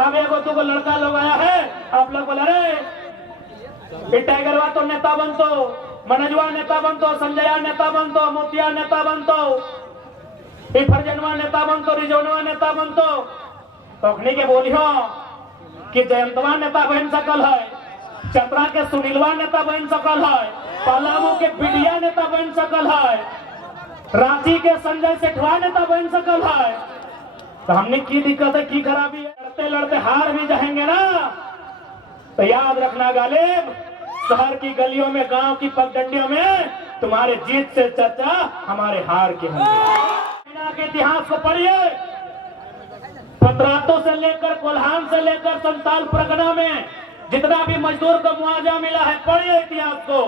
अब एगो दूगो लड़का लोग आया है, आप लोग बोले अरे टाइगरवा तो नेता बनतो, मनोजवा नेता बनतो, संजया नेता बनतो, मोतिया नेता बनतो, फरजनवा नेता बनतो, रिजोनवा नेता बनतो। तोखनी के बोलियो कि जयंतवा नेता बन सकल है, चतरा के सुनीलवा नेता बन सकल है, पलामू के बिडिया नेता बन सकल है, रांची के संजय सेठवा नेता बन सकल है। तो हमने की दिक्कत है, की खराबी है? लड़ते लड़ते हार भी जाएंगे ना, तो याद रखना गालिब, शहर की गलियों में, गांव की पगडंडियों में तुम्हारे जीत से चर्चा हमारे हार के होंगे। के इतिहास को पढ़िए, पतरातों से लेकर कोल्हान से लेकर संताल परगना में जितना भी मजदूर को मुआवजा मिला है, पढ़िए इतिहास को।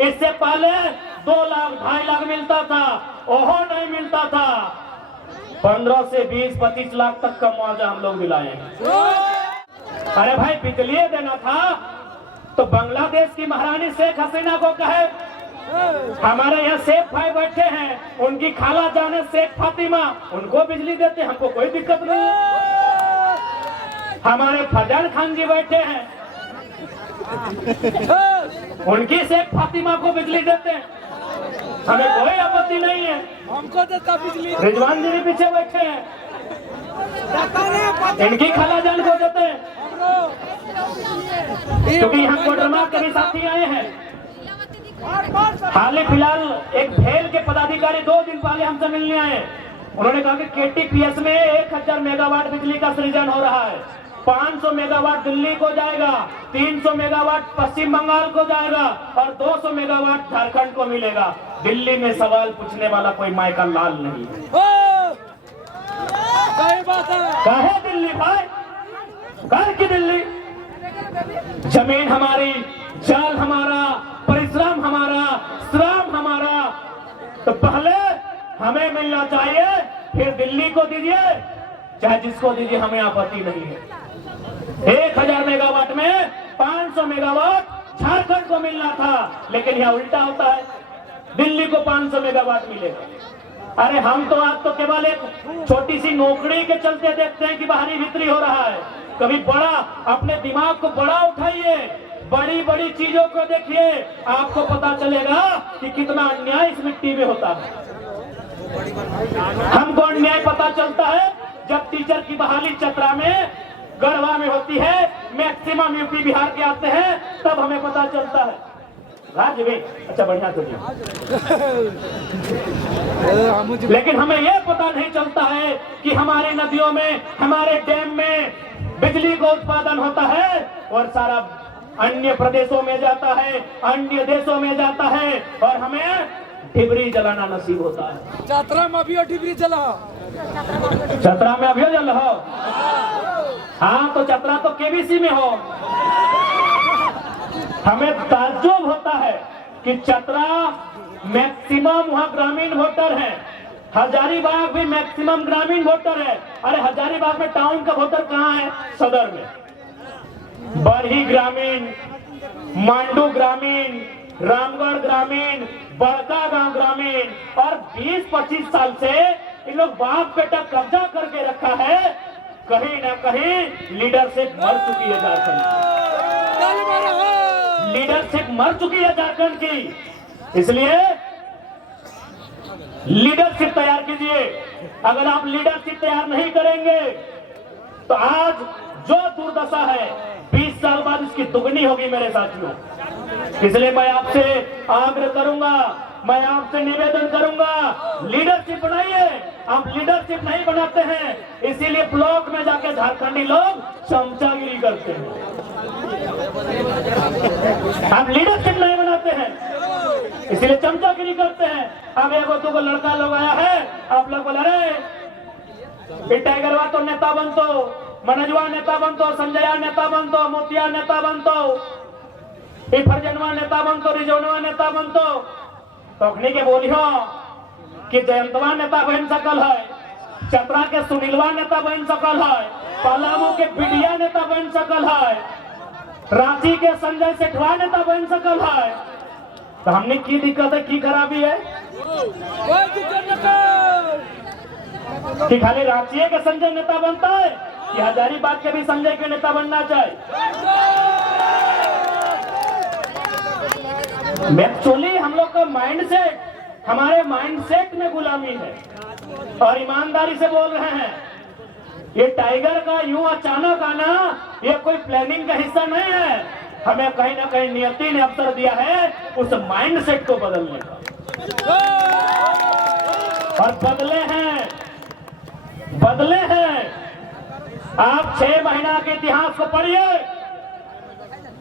इससे पहले 2 लाख 2.5 लाख मिलता था, ओहो नहीं मिलता था। 15 से 20-25 लाख तक का मुआवजा हम लोग दिलाए। अरे भाई बिजली देना था तो बांग्लादेश की महारानी शेख हसीना को कहे। हमारे यहाँ शेख भाई बैठे हैं, उनकी खाला जाने शेख फातिमा, उनको बिजली देते, हमको कोई दिक्कत नहीं। हमारे फरजान खान जी बैठे हैं, उनकी शेख फातिमा को बिजली देते हैं, हमें कोई आपत्ति नहीं है। हमको देता बिजली। रिजवान जी भी पीछे बैठे हैं, इनकी खाला जान को देते हैं, क्योंकि यहाँ कोडरमा के भी साथी आए हैं। हाल ही फिलहाल एक भेल के पदाधिकारी 2 दिन पहले हमसे मिलने आए। उन्होंने कहा कि केटीपीएस में 1000 मेगावाट बिजली का सृजन हो रहा है, 500 मेगावाट दिल्ली को जाएगा, 300 मेगावाट पश्चिम बंगाल को जाएगा और 200 मेगावाट झारखंड को मिलेगा। दिल्ली में सवाल पूछने वाला कोई मायका लाल नहीं है। कहे दिल्ली भाई, कहे की दिल्ली? जमीन हमारी, जल हमारा, परिश्रम हमारा, श्रम हमारा, तो पहले हमें मिलना चाहिए, फिर दिल्ली को दीजिए, चाहे जिसको दीजिए, हमें आपत्ति नहीं है। 1000 मेगावाट में 500 मेगावाट झारखंड को मिलना था, लेकिन यहाँ उल्टा होता है, दिल्ली को 500 मेगावाट मिलेगा। अरे हम तो आज तो केवल एक छोटी सी नौकरी के चलते देखते हैं कि बाहरी भीतरी हो रहा है। कभी बड़ा अपने दिमाग को बड़ा उठाइए, बड़ी बड़ी चीजों को देखिए, आपको पता चलेगा कि कितना अन्याय इस मिट्टी में होता है। हमको अन्याय पता चलता है जब टीचर की बहाली चतरा में, गढ़वा में होती है, मैक्सिमम यूपी बिहार के आते हैं, तब हमें पता चलता है। राज्य में अच्छा बढ़िया तो लेकिन हमें यह पता नहीं चलता है कि हमारी नदियों में, हमारे डैम में बिजली का उत्पादन होता है और सारा अन्य प्रदेशों में जाता है, अन्य देशों में जाता है, और हमें डिबरी जलाना नसीब होता है। चतरा में अभी डिबरी जला, चतरा में अभी जल हो। हाँ तो चतरा तो केबीसी में हो। हमें ताज्जुब होता है कि चतरा मैक्सिमम वहाँ ग्रामीण वोटर है, हजारीबाग भी मैक्सिमम ग्रामीण वोटर है। अरे हजारीबाग में टाउन का वोटर कहाँ है? सदर में। बरही ग्रामीण, मांडू ग्रामीण, रामगढ़ ग्रामीण, बड़का गांव ग्रामीण, और 20-25 साल से इन लोग बाप बेटा कब्जा करके रखा है। कहीं ना कहीं लीडरशिप मर चुकी है झारखंड, लीडरशिप मर चुकी है झारखंड की। इसलिए लीडरशिप तैयार कीजिए। अगर आप लीडरशिप तैयार नहीं करेंगे तो आज जो दुर्दशा है 20 साल बाद इसकी दुगनी होगी मेरे साथियों। इसलिए मैं आपसे आग्रह करूंगा, मैं आपसे निवेदन करूंगा, लीडरशिप बनाइए। आप लीडरशिप नहीं बनाते हैं, इसीलिए ब्लॉक में जाके झारखंडी लोग चमचागिरी करते हैं। आप लीडरशिप नहीं बनाते हैं, इसलिए चमचागिरी करते हैं। अब एगो दूगो लड़का लोग आया है, आप लोग बोले अरे टाइगरवा तो नेता बनतो, मनोजवा नेता बनतो, संजया नेता बनतो, मोतिया नेता बनतो, फरजनवा नेता बनतो, रिजोनवा नेता बनतो। तोखनी के बोलियो कि जयंतवा नेता बन सकल है, चतरा के सुनीलवा नेता बन सकल है, पलामू के बिडिया नेता बन सकल है, रांची के संजय सेठवा नेता बन सकल है। तो हमने की दिक्कत है, की खराबी है? कि खाली रांची के संजय नेता बनता है? कि हजारीबाग के भी संजय के नेता बनना चाहिए? एक्चुअली हम लोग का माइंडसेट, हमारे माइंडसेट में गुलामी है। और ईमानदारी से बोल रहे हैं, ये टाइगर का यूं अचानक आना ये कोई प्लानिंग का हिस्सा नहीं है। हमें कहीं ना कहीं नियति ने अवसर दिया है उस माइंडसेट को बदलने का, और बदले हैं। आप 6 महीना के इतिहास को पढ़िए,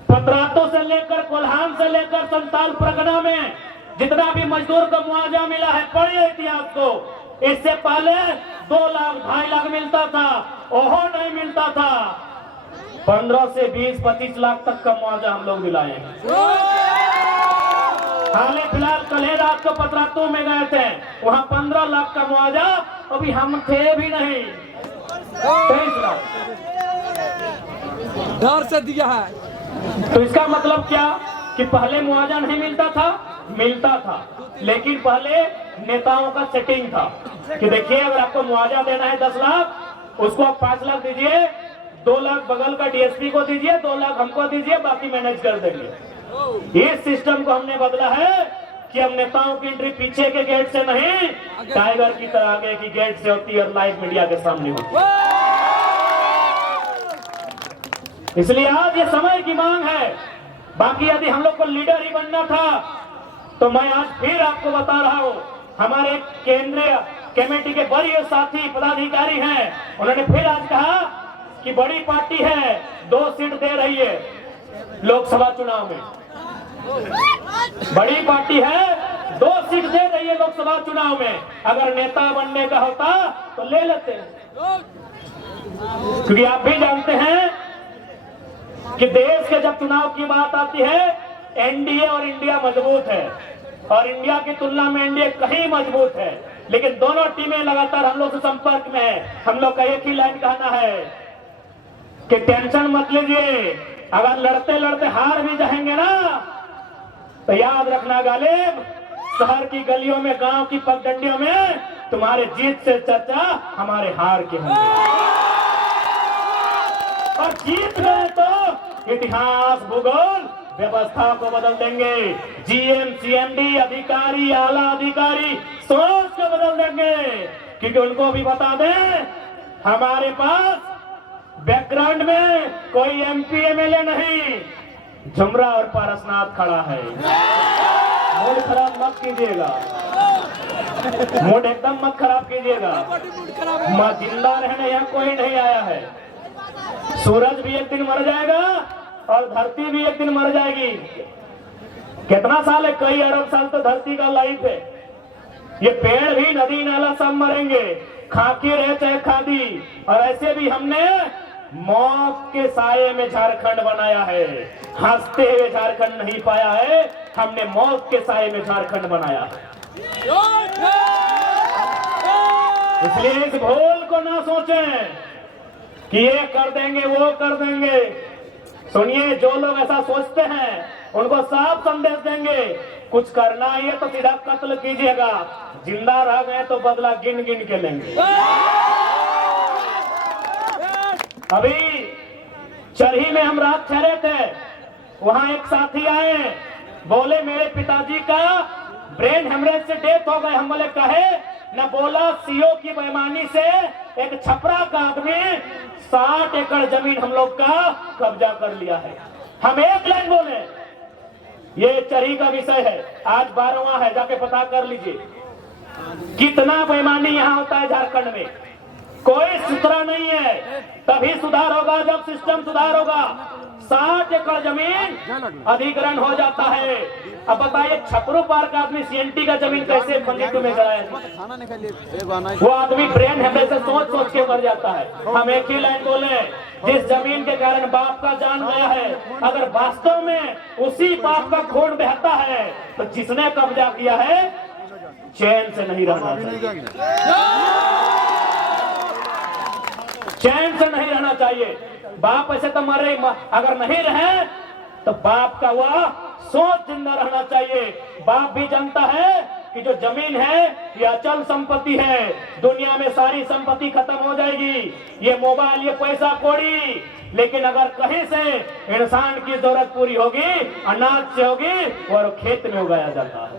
पतरातों से लेकर कोल्हान से लेकर संताल परगना में जितना भी मजदूर को मुआवजा मिला है, पढ़िए इतिहास को। इससे पहले 2 लाख 2.5 लाख मिलता था, ओहो नहीं मिलता था। 15 से 20-25 लाख तक का मुआवजा हम लोग दिलाए हैं। हाल फिलहाल कल रात को पतरातू में गए थे, वहां 15 लाख का मुआवजा, अभी हम थे भी नहीं, 23 लाख डर से दिया है। तो इसका मतलब क्या कि पहले मुआवजा नहीं मिलता था? मिलता था, लेकिन पहले नेताओं का सेटिंग था कि देखिए अगर आपको मुआवजा देना है 10 लाख, उसको आप 5 लाख दीजिए, 2 लाख बगल का डीएसपी को दीजिए, 2 लाख हमको दीजिए, बाकी मैनेज कर देंगे। इस सिस्टम को हमने बदला है कि हम नेताओं की एंट्री पीछे के गेट से नहीं, टाइगर की तरह आगे की गेट से होती है और लाइव मीडिया के सामने होती है। इसलिए आज ये समय की मांग है। बाकी यदि हम लोग को लीडर ही बनना था तो मैं आज फिर आपको बता रहा हूं, हमारे केंद्रीय कमेटी के वरीय साथी पदाधिकारी हैं, उन्होंने फिर आज कहा कि बड़ी पार्टी है 2 सीट दे रही है लोकसभा चुनाव में। बड़ी पार्टी है 2 सीट दे रही है लोकसभा चुनाव में। अगर नेता बनने का होता तो ले लेते, क्योंकि आप भी जानते हैं कि देश के जब चुनाव की बात आती है, एनडीए और इंडिया मजबूत है, और इंडिया की तुलना में एनडीए कहीं मजबूत है। लेकिन दोनों टीमें लगातार हम लोग से संपर्क में है। हम लोग का एक ही लाइन कहना है कि टेंशन मत लीजिए, अगर लड़ते लड़ते हार भी जाएंगे ना तो याद रखना गालिब, शहर की गलियों में, गांव की पगडंडियों में तुम्हारे जीत से चर्चा हमारे हार के होंगे, और जीत गए तो इतिहास, भूगोल, व्यवस्था को बदल देंगे। जीएम, सीएमडी, अधिकारी, आला अधिकारी सोच को बदल देंगे, क्योंकि उनको भी बता दें हमारे पास बैकग्राउंड में कोई एमपी एमएलए नहीं, झुमरा और पारसनाथ खड़ा है। मूड खराब मत कीजिएगा, मूड एकदम मत खराब कीजिएगा। जिंदा रहने यहाँ कोई नहीं आया है। सूरज भी एक दिन मर जाएगा और धरती भी एक दिन मर जाएगी। कितना साल है? कई अरब साल तो धरती का लाइफ है। ये पेड़ भी, नदी नाला सब मरेंगे, खाकी रहे चाहे खादी। और ऐसे भी हमने मौत के साये में झारखंड बनाया है, हंसते हुए झारखंड नहीं पाया है, हमने मौत के साये में झारखंड बनाया है। इसलिए इस भूल को ना सोचें कि ये कर देंगे वो कर देंगे। सुनिए, जो लोग ऐसा सोचते हैं उनको साफ संदेश देंगे, कुछ करना ही है तो सीधा कत्ल कीजिएगा, जिंदा रह गए तो बदला गिन गिन के लेंगे। अभी चरही में हम रात ठहरे थे, वहां एक साथी आए, बोले मेरे पिताजी का ब्रेन हेमरेज से डेथ हो गए। हम बोले कहे न, बोला सीओ की बेईमानी से एक छपरा का आदमी 60 एकड़ जमीन हम लोग का कब्जा कर लिया है। हम एक लाइन बोले, ये चरही का विषय है, आज 12वां है, जाके पता कर लीजिए कितना बेईमानी यहाँ होता है झारखंड में। कोई सुधरा नहीं है, तभी सुधार होगा जब सिस्टम सुधार होगा। 60 एकड़ जमीन अधिग्रहण हो जाता है। अब बताइए, छपरू पार्क आदमी सीएनटी का जमीन कैसे पंडितों में गया है? वो आदमी ब्रेन हेमरेज से सोच सोच के मर जाता है। हम एक ही लाइन बोले, जिस जमीन के कारण बाप का जान गया है, अगर वास्तव में उसी बाप का खून बहता है तो जिसने कब्जा किया है चैन से नहीं रहना चाहिए, चैन से नहीं रहना चाहिए। बाप ऐसे तो मरे, अगर नहीं रहे तो बाप का वह सोच जिंदा रहना चाहिए। बाप भी जानता है कि जो जमीन है ये अचल संपत्ति है, दुनिया में सारी संपत्ति खत्म हो जाएगी, ये मोबाइल, ये पैसा कौड़ी, लेकिन अगर कहीं से इंसान की जरूरत पूरी होगी, अनाज से होगी और खेत में उगाया जाता है।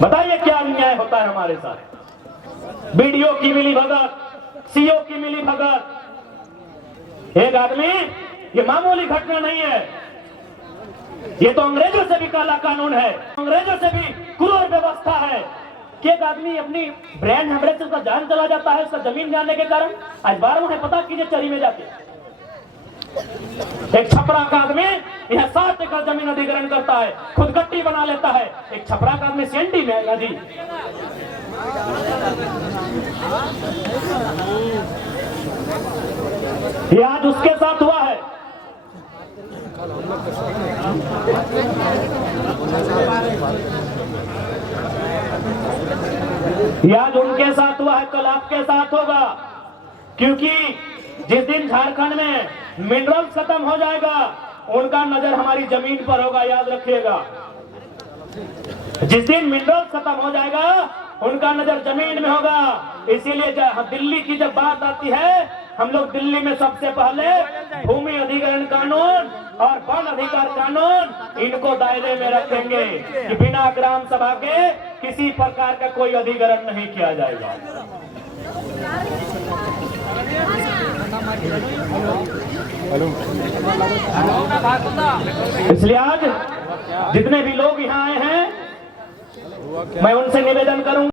बताइए क्या अन्याय होता है हमारे साथ। बीडीओ की मिली भगत, सीओ की मिली भगत, एक आदमी, ये मामूली घटना नहीं है, ये तो अंग्रेजों से भी काला कानून है, अंग्रेजों से भी क्रूर व्यवस्था है कि एक आदमी अपनी ब्रेन हेमरेज से उसका जान चला जाता है उसका जमीन जाने के कारण। आज 12 है, पता कीजिए चरी में जाके एक छपरा का आदमी यह 7 एकड़ जमीन अधिग्रहण करता है, खुद गट्टी बना लेता है। एक छपरा का आदमी सेंटी में आएगा जी। ये आज उसके साथ हुआ है। ये आज उनके साथ हुआ है, कल आपके साथ होगा, क्योंकि जिस दिन झारखंड में मिनरल्स खत्म हो जाएगा उनका नजर हमारी जमीन पर होगा, याद रखिएगा। जिस दिन मिनरल्स खत्म हो जाएगा उनका नजर जमीन में होगा। इसीलिए दिल्ली की जब बात आती है, हम लोग दिल्ली में सबसे पहले भूमि अधिग्रहण कानून और वन अधिकार कानून इनको दायरे में रखेंगे कि बिना ग्राम सभा के किसी प्रकार का कोई अधिग्रहण नहीं किया जाएगा। इसलिए आज जितने भी लोग यहाँ आए हैं मैं उनसे निवेदन करूंगा